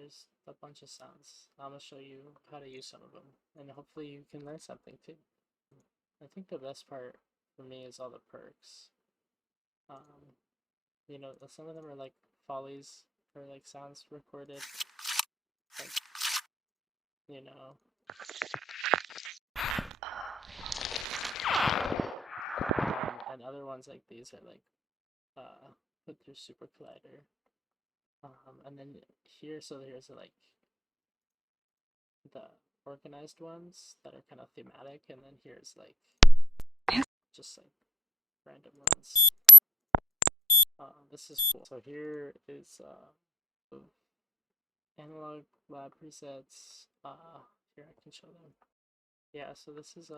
there's a bunch of sounds. I'm gonna show you how to use some of them, and hopefully you can learn something too. I think the best part for me is all the perks. You know, some of them are like follies or like sounds recorded, like, you know. And other ones like these are like put through SuperCollider. And then here, so here's like the organized ones that are kind of thematic, and then here's like just like random ones. This is cool. So here is analog lab presets. Here I can show them. Yeah, so this is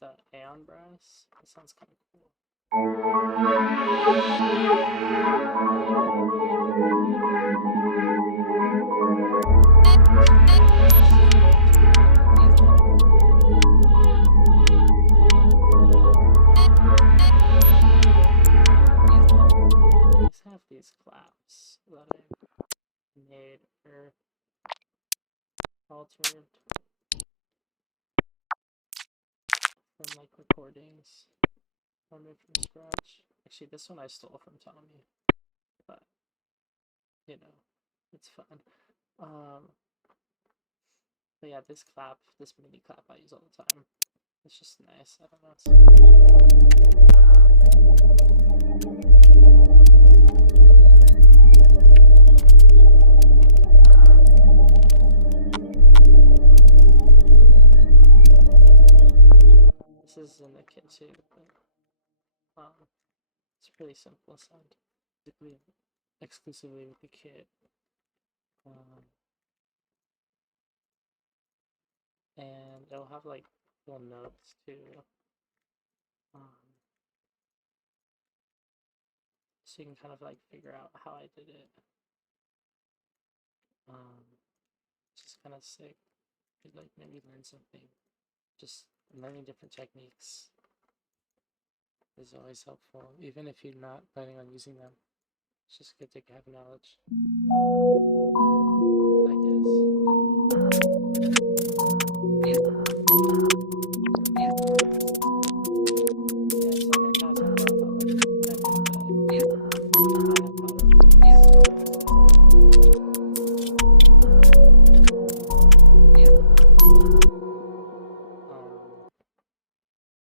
the Aeon brass. That sounds kind of cool. These have these claps that I made or altered from like recordings or made from scratch. Actually, this one I stole from Tommy, but you know, it's fun. But yeah, this mini clap I use all the time. It's just nice. I don't know. This is in the kit too, but it's pretty simple sound, exclusively with the kit. And it'll have like little notes too. So you can kind of like figure out how I did it. Just kind of sick. Could like maybe learn something. Just learning different techniques is always helpful, even if you're not planning on using them. It's just good to have knowledge, I guess.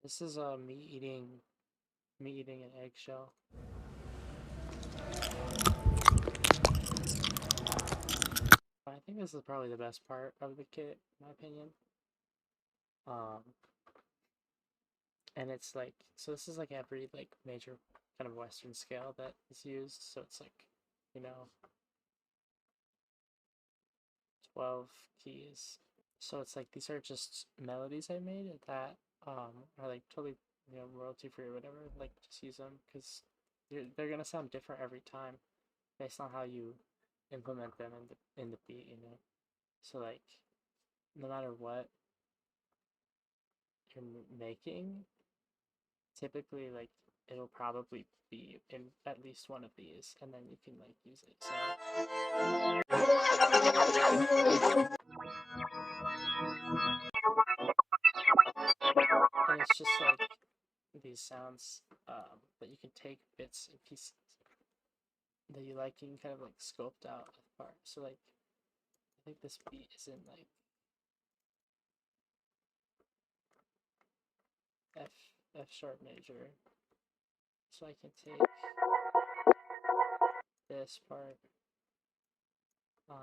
This is me eating an eggshell. I think this is probably the best part of the kit, in my opinion. And it's like, so this is like every like major kind of Western scale that is used. So it's like, you know, 12 keys. So it's like these are just melodies I made that are like totally, you know, royalty free or whatever. Like just use them because they're gonna sound different every time based on how you implement them in the beat, you know. So like no matter what you're making, typically like it'll probably be in at least one of these, and then you can like use it. So and it's just like these sounds that you can take bits and pieces that you like, and kind of like scoped out apart. So like I think this beat is in like F sharp major, so I can take this part, I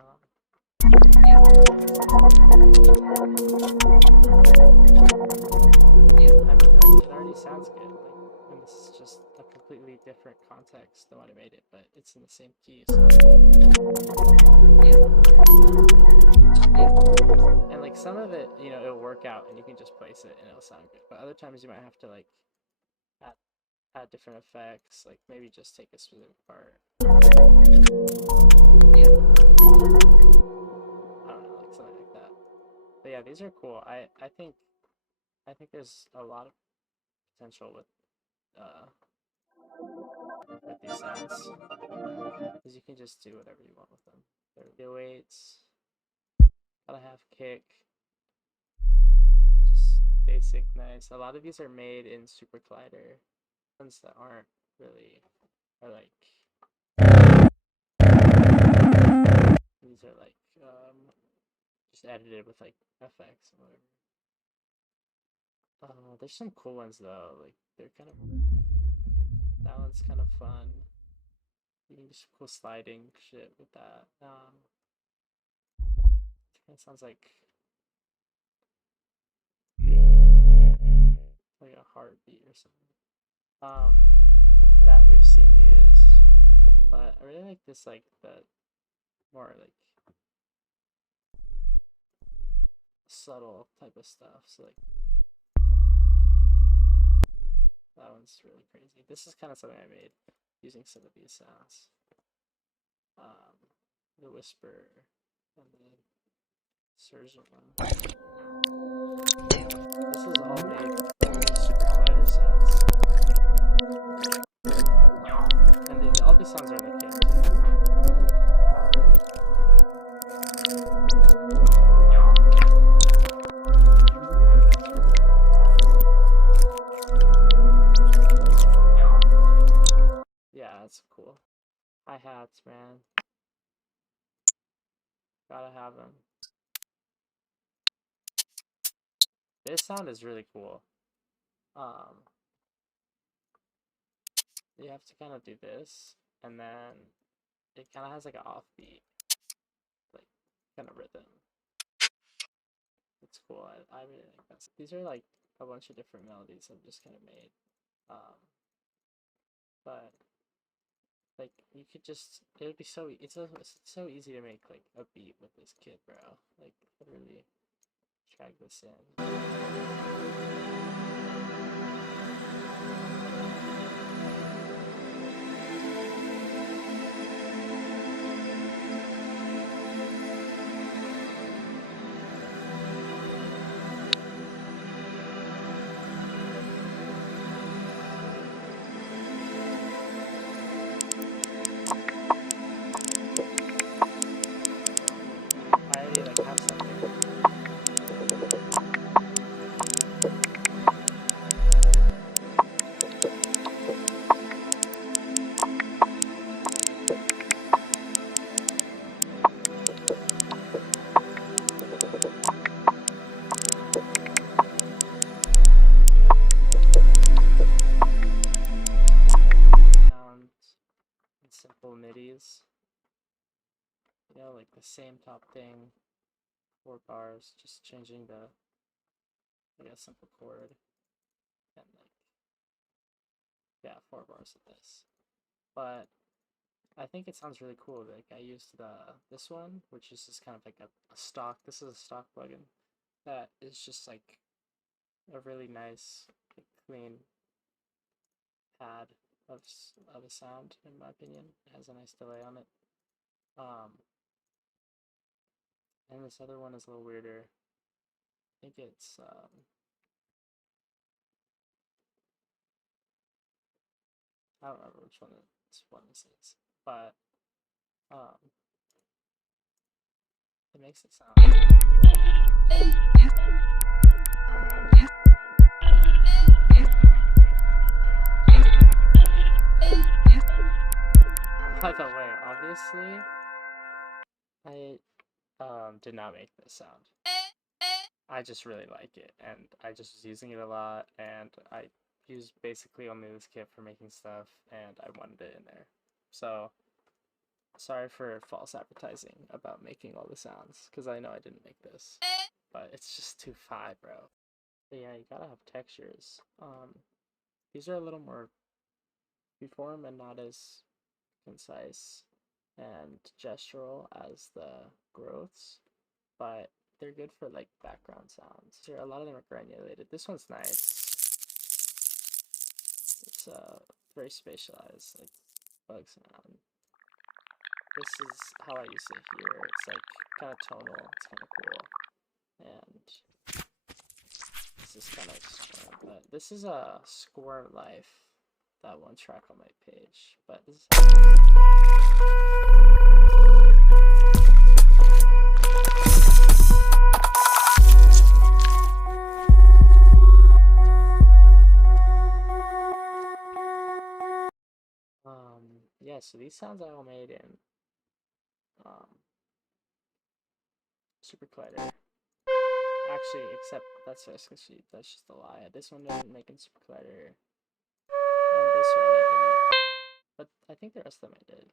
mean, like it already sounds good, like, and this is just a completely different context than what I made it, but it's in the same key, so and like some of it, you know, it'll work out and you can just place it and it'll sound good, but other times you might have to like add different effects, like maybe just take a specific part. I don't know, like something like that. But yeah, these are cool. I think there's a lot of potential with with these sounds, because you can just do whatever you want with them. They're weights, gotta have kick, just basic nice. A lot of these are made in SuperCollider. Ones that aren't really are like these are like just edited with like FX or whatever. There's some cool ones though. Like they're kind of that one's kind of fun. You can do some cool sliding shit with that. It sounds like a heartbeat or something. That we've seen used, but I really like this, like the more like subtle type of stuff. So like that one's really crazy. This is kind of something I made using some of these sounds. The whisper and the surgeon one. This is all made with SuperCollider sounds. And all these sounds are in the kit too. Yeah, that's cool. Hi-hats, man. Gotta have them. This sound is really cool. You have to kind of do this, and then it kind of has like an offbeat, like kind of rhythm. It's cool. I really like that. These are like a bunch of different melodies I've just kind of made. But like you could just, it would be so, it's so easy to make like a beat with this kit, bro. Like literally drag this in. I already like have something. Simple midis, you know, like the same top thing, 4 bars, just changing the, like a simple chord, and like, yeah, 4 bars of this. But I think it sounds really cool. Like I used this one, which is just kind of like a stock. This is a stock plugin that is just like a really nice, like, clean pad of a sound, in my opinion. It has a nice delay on it. And this other one is a little weirder. I think it's I don't remember which one this is, but it makes it sound really cool. By the way, obviously, I did not make this sound. I just really like it, and I just was using it a lot, and I used basically only this kit for making stuff, and I wanted it in there. So, sorry for false advertising about making all the sounds, because I know I didn't make this, but it's just too fire, bro. But yeah, you gotta have textures. These are a little more freeform and not as concise and gestural as the growths, but they're good for like background sounds. A lot of them are granulated. This one's nice. It's very spatialized, like bug sound. This is how I use it here. It's like kind of tonal. It's kind of cool. And this is kind of squirm, but this is a Squirm Life that one track on my page, but this is yeah, so these sounds I all made in SuperCollider. Actually, except that's just a lie. This one didn't make in SuperCollider, and this one I didn't. But I think the rest of them I did.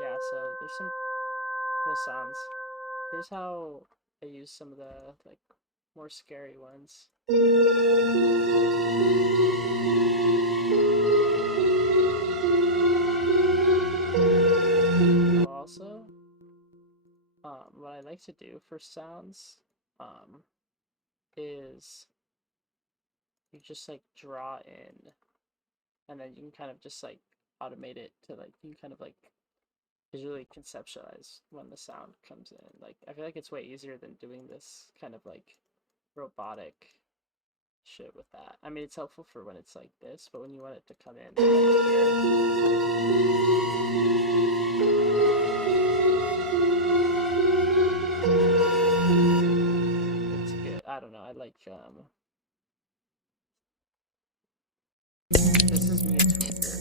Yeah, so there's some cool sounds. Here's how I use some of the like more scary ones. Oh, also, what I like to do for sounds, is you just like draw in, and then you can kind of just like automate it to like you can kind of like visually conceptualize when the sound comes in. Like I feel like it's way easier than doing this kind of like robotic shit with that. I mean, it's helpful for when it's like this, but when you want it to come in right here, it's good. I don't know. I like this is me and Tweaker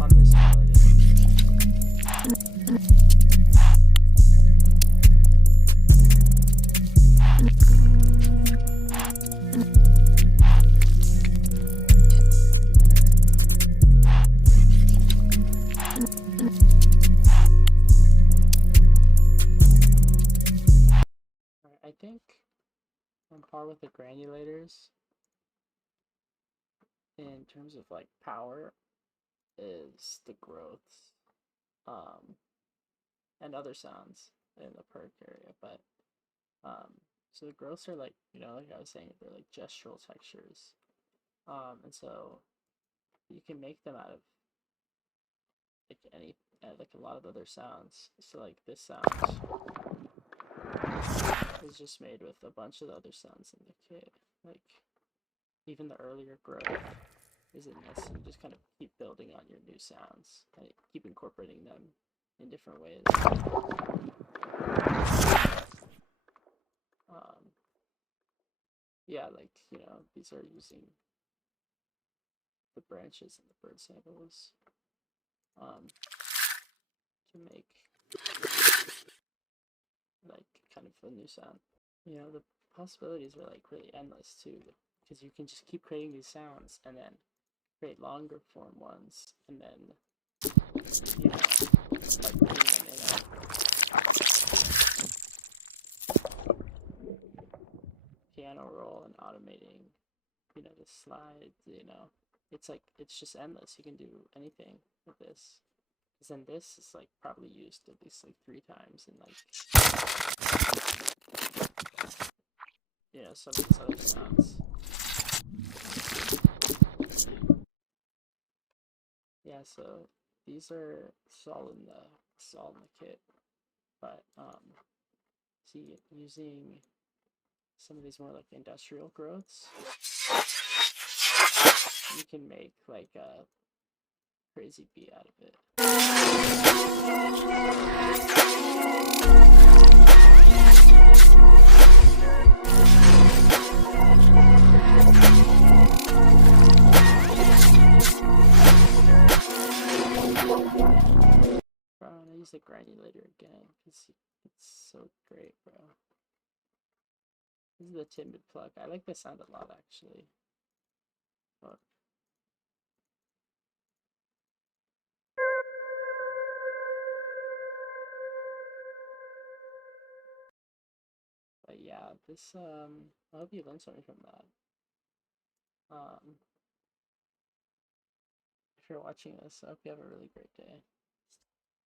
on this melody. I think on par with the granulators in terms of like power is the growths, and other sounds in the perk area, but so the growths are like, you know, like I was saying, they're like gestural textures, and so you can make them out of like like a lot of other sounds. So like this sound is just made with a bunch of the other sounds in the kit. Like even the earlier growth is in this. You just kind of keep building on your new sounds and keep incorporating them in different ways. Yeah, like, you know, these are using the branches and the bird samples to make like kind of a new sound. You know, the possibilities are like really endless too, because you can just keep creating these sounds and then create longer form ones, and then, you know, start putting them in a piano roll and automating, you know, the slides, you know. It's like, it's just endless. You can do anything with this. Because then this is like probably used at least like 3 times in like, you know, some of these other sounds. Yeah, so these are all in the kit, but see, using some of these more like industrial growths, you can make like a crazy beat out of it. Bro, I use the granulator again because it's so great, bro. This is the timid plug. I like the sound a lot, actually. But yeah, this I hope you learned something from that. If you're watching this, I hope you have a really great day.